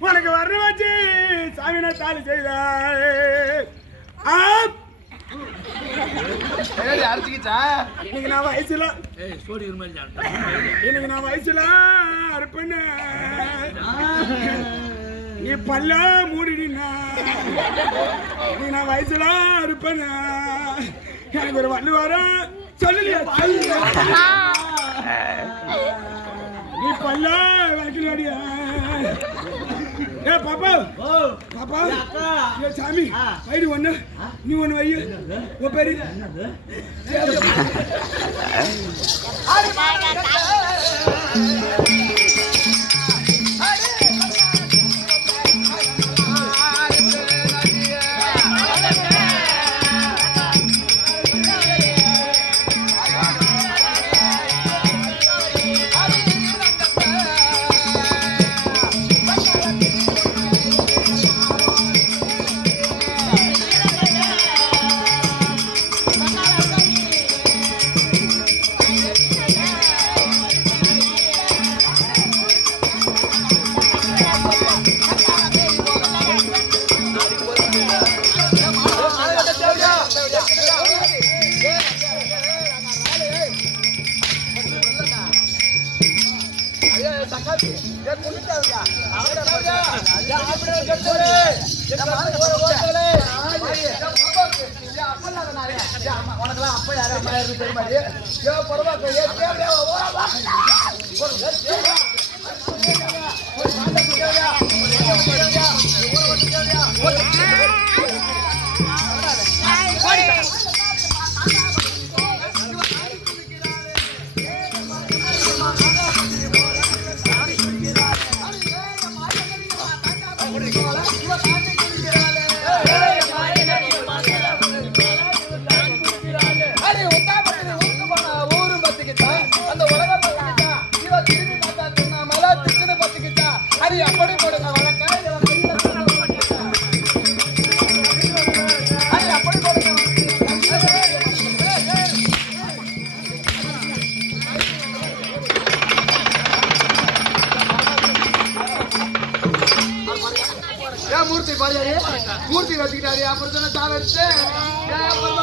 உனக்கு வர்ற வச்சு சாமினா தாலி செய்த இன்னைக்கு நான் வயசுல அறுப்பண்ண நீ பல்ல மூடினா நீ நான் வயசுல அறுப்பண்ண எனக்கு ஒரு வள்ளு வர சொல்லலையா நீ பல்ல வைக்கலாடியா ஏ பாப்பா பாப்பா ஏ சாமி ஐடி ஒண்ணு நீ ஒண்ணு வை ஓ பேரு உனக்கெல்லாம் அப்ப யாரு அம்மா யாரு தெரியுமா மூர்த்தி வச்சுக்கிட்டாரு அப்புறம் சொன்ன சாவை எடுத்து அப்புறமா